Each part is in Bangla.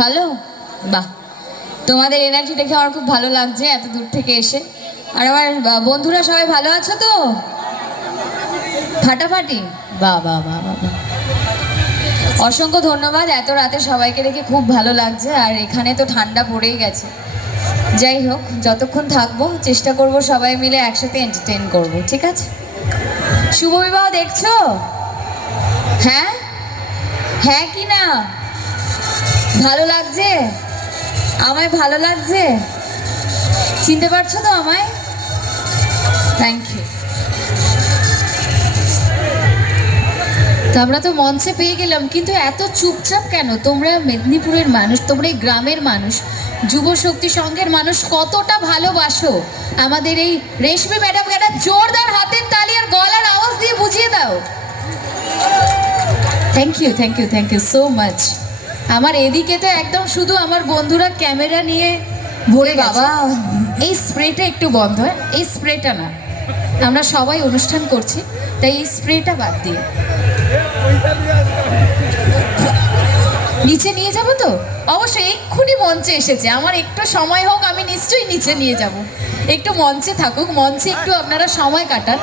ভালো? বাহ, তোমাদের এনার্জি দেখে আমার খুব ভালো লাগছে এত দূর থেকে এসে। আর আমার বন্ধুরা সবাই ভালো আছো তো? ফাটাফাটি? বাহ বাহ বাহ বাহ বাহ। অসংখ্য ধন্যবাদ, এত রাতে সবাইকে দেখে খুব ভালো লাগছে। আর এখানে তো ঠান্ডা পড়েই গেছে। যাই হোক, যতক্ষণ থাকবো চেষ্টা করব সবাই মিলে একসাথে এন্টারটেইন করব, ঠিক আছে? শুভ বিবাহ দেখছো? হ্যাঁ হ্যাঁ কি না? ভালো লাগছে? আমায় ভালো লাগছে? চিনতে পারছো তো আমায়? Thank you. তো আমরা তো মঞ্চে পেয়ে গেলাম, কিন্তু এত চুপচাপ কেন? তোমরা মেদিনীপুরের মানুষ, তোমরা এই গ্রামের মানুষ, যুব শক্তি সংঘের মানুষ, কতটা ভালোবাসো আমাদের এই রেশমি ম্যাডামকে একটা জোরদার হাতের তালি আর গলার আওয়াজ দিয়ে বুঝিয়ে দাও। Thank you thank you thank you so much. আমার এদিকে তো একদম শুধু আমার বন্ধুরা ক্যামেরা নিয়ে ভরে বাবা। এই স্প্রেটা একটু বন্ধ হয়, এই স্প্রেটা না, আমরা সবাই অনুষ্ঠান করছি তাই এই স্প্রেটা বাদ দিয়ে নিচে নিয়ে যাব। তো অবশ্যই এক্ষুনি মঞ্চে এসেছে, আমার একটু সময় হোক, আমি নিশ্চয়ই নিচে নিয়ে যাব। একটু মঞ্চে থাকুক, মঞ্চে একটু আপনারা সময় কাটান,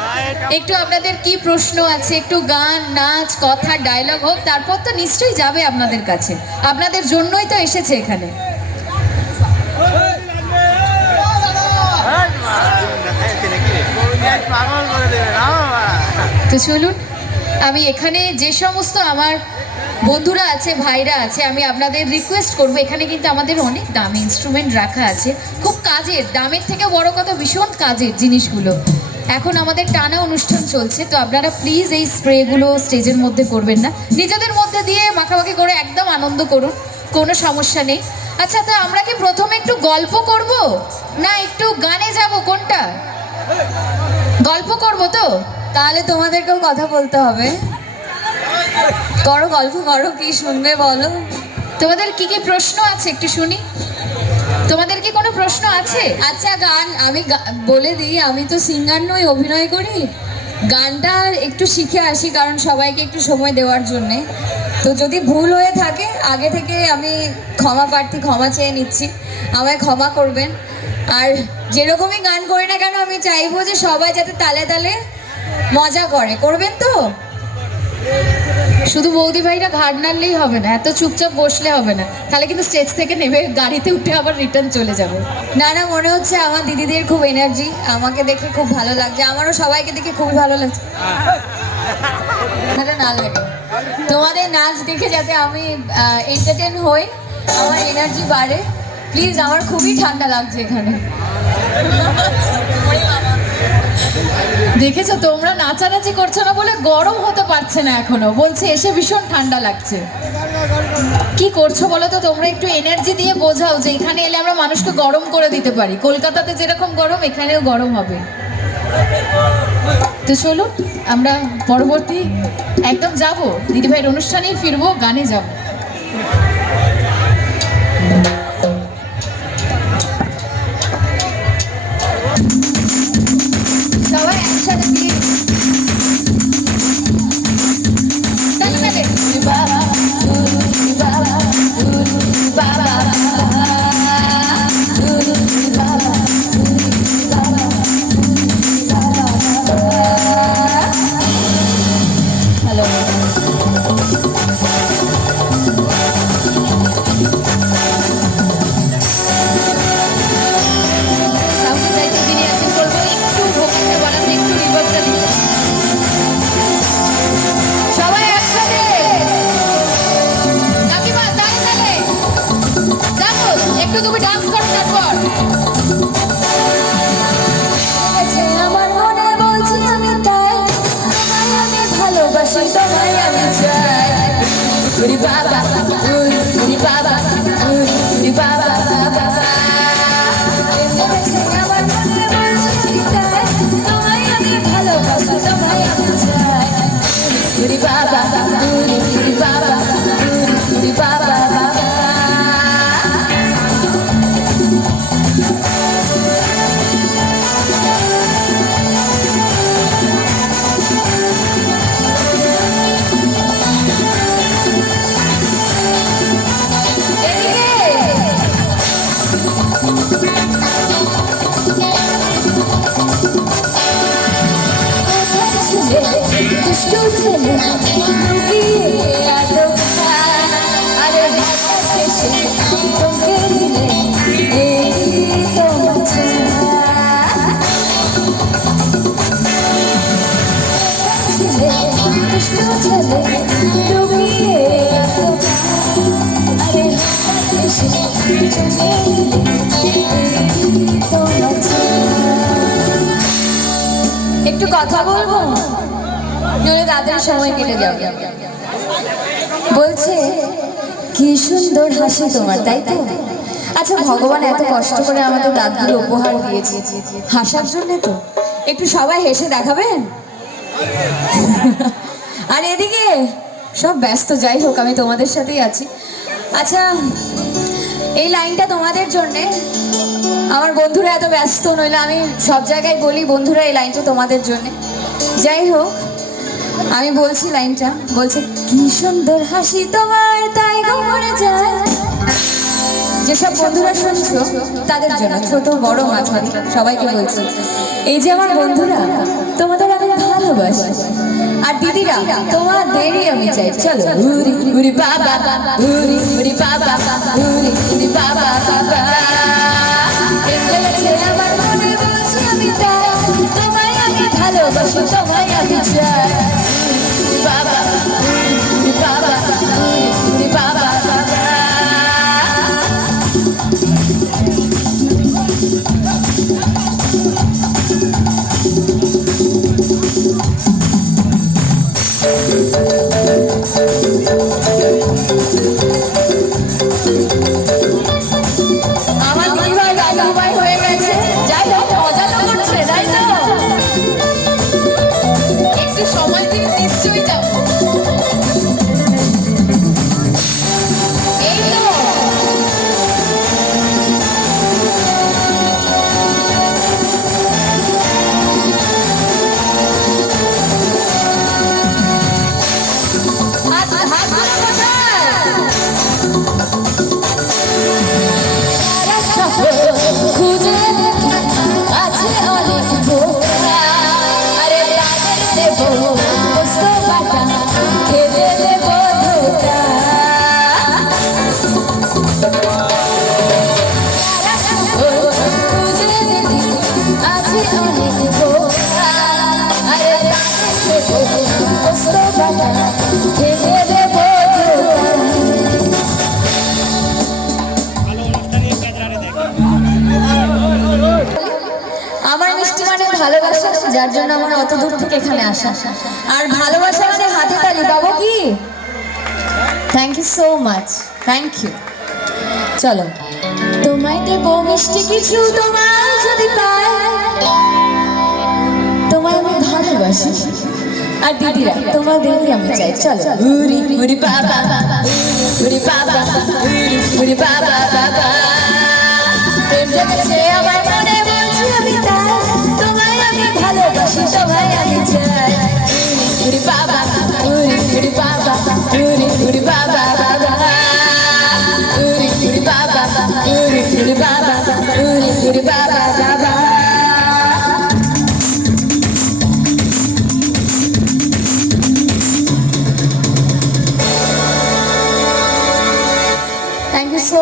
একটু আপনাদের কি প্রশ্ন আছে, একটু গান নাচ কথা ডায়লগ হোক, তারপর তো নিশ্চয়ই যাবে আপনাদের কাছে। আপনাদের জন্যই তো এসেছে এখানে। তো চলুন, আমি এখানে যে সমস্ত আমার বন্ধুরা আছে, ভাইরা আছে, আমি আপনাদের রিকোয়েস্ট করব, এখানে কিন্তু আমাদের অনেক দামি ইনস্ট্রুমেন্ট রাখা আছে, খুব কাজের, দামের থেকে বড় কথা ভীষণ কাজের জিনিসগুলো। এখন আমাদের টানা অনুষ্ঠান চলছে, তো আপনারা প্লিজ এই স্প্রেগুলো স্টেজের মধ্যে করবেন না, নিজেদের মধ্যে দিয়ে মাখামাখি করে একদম আনন্দ করুন, কোনো সমস্যা নেই। আচ্ছা, তো আমরা কি প্রথমে একটু গল্প করব না একটু গানে যাব, কোনটা? গল্প করব তো? তাহলে তোমাদেরকেও কথা বলতে হবে। করো, গল্প করো, কি শুনবে বলো। তোমাদের কি কি প্রশ্ন আছে একটু শুনি। তোমাদের কি কোনো প্রশ্ন আছে? আচ্ছা, গান আমি বলে দিই, আমি তো সিঙ্গার নই, অভিনয় করি। গানটা একটু শিখে আসি, কারণ সবাইকে একটু সময় দেওয়ার জন্যে। তো যদি ভুল হয়ে থাকে আগে থেকে আমি ক্ষমা প্রার্থী, ক্ষমা চেয়ে নিচ্ছি, আমায় ক্ষমা করবেন। আর যেরকমই গান করি না কেন, আমি চাইবো যে সবাই যাতে তালে তালে মজা করবেন তো? শুধু বৌদি ভাইরা ঘাড় নাড়লেই হবে না, এত চুপচাপ বসলে হবে না, তাহলে কিন্তু স্টেজ থেকে নেমে গাড়িতে উঠে আবার রিটার্ন চলে যাবো। না না, মনে হচ্ছে আমার দিদিদের খুব এনার্জি, আমাকে দেখে খুব ভালো লাগছে, আমারও সবাইকে দেখে খুবই ভালো লাগছে। না লাগে, তোমাদের নাচ দেখে যাতে আমি এন্টারটেন হই, আমার এনার্জি বাড়ে, প্লিজ। আমার খুবই ঠান্ডা লাগছে এখানে। দেখেছো, তোমরা নাচানাচি করছো না বলে গরম হতে পারছে না এখনো, বলছে এসে ভীষণ ঠান্ডা লাগছে। কি করছো বলো তো? তোমরা একটু এনার্জি দিয়ে বোঝাও যে এখানে এলে আমরা মানুষকে গরম করে দিতে পারি, কলকাতাতে যেরকম গরম এখানেও গরম হবে। তো চলুন, আমরা পরবর্তী একদম যাবো, দিদিভাইয়ের অনুষ্ঠানেই ফিরবো, গানে যাবো। সবাই একসাথে দিয়ে তুমি ডান্স করো তারপর। আমার মনে বলছি আমি তাই, তোমায় আমি ভালোবাসি, তোমায় আমি চাই। উরি বাবা উরি বাবা উরি বাবা বাবা। আমার মনে বলছি আমি তাই, তোমায় আমি ভালোবাসি, তোমায় আমি চাই। উরি বাবা উরি বাবা উরি বাবা বাবা। একটু কথা বলবো, নইলে তাদের সময় কেটে যাবে। বলছে কি সুন্দর হাসি তোমার, তাই তো? আচ্ছা, ভগবান এত কষ্ট করে আমাদের দাঁতগুলো উপহার দিয়েছে হাসার জন্য, তো একটু সবাই হেসে দেখাবেন। আর এদিকে সব ব্যস্ত, যাই হোক আমি তোমাদের সাথেই আছি। আচ্ছা, এই লাইনটা তোমাদের জন্যে। আমার বন্ধুরা এত ব্যস্ত, নইলে আমি সব জায়গায় বলি বন্ধুরা এই লাইনটা তোমাদের জন্যে। যাই হোক, আমি বলছি লাইনটা, বলছে কি সুন্দর হাসি তোমার, তাই গো মরে যায়। যেসব বন্ধুরা শুনছো তাদের জন্য, ছোট বড় মাঝারি সবাইকে বলছি, এই যে আমার বন্ধুরা, তোমাদের আমি ভালোবাসি। আর দিদিরা, তোমাদেরই আমি চাই। চলো উরি উরি বাবা, উরি উরি বাবা, উরি উরি বাবা বাবা। আমার মনে বলছি আমি তাই, তোমায় আমি ভালোবাসি, তোমায় আমি চাই। উরি বাবা, উরি বাবা, উরি বাবা বাবা। আমার দিদিভাই দাদুভাই হয়ে গেছে, যাই হোক মজা তো করছে, তাই তো? একটু সময় দিন, নিশ্চয়ই যাবো। এই তো হাতগুলো কোথায়? খুঁজে আছে অনেক বোকা, আরে তাদের দেব পোস্ত বাটা, খেতে দেব ধোকা। খুঁজে দেখি আছে অনেক বোকা, আরে তাদের দেব পোস্ত বাটা, খেতে দেব ধোকা। আমার মিষ্টি মানে ভালোবাসা, যার জন্য আমার অত দূর থেকে এখানে আসা। আর ভালোবাসা মানে হাতে তালি, পাবো কি? Thank you so much, thank you. চলো, তোমায় দেবো মিষ্টি কিছু, তোমায় যদি পাই, তোমায় আমি ভালোবাসি। আর দিদিরা, তোমাদেরই আমি চাই। চলো উরি উরি বাবা, উরি বাবা, উরি উরি বাবা বাবা। প্রেম জেগেছে আমার মনে, বলছি আমি তাই, তোমায় আমি ভালোবাসি, তোমায় আমি চাই। উরি বাবা, উরি উরি বাবা, উরি উরি বাবা বাবা। উরি উরি বাবা, উরি উরি বাবা, উরি উরি বাবা বাবা। Thank you so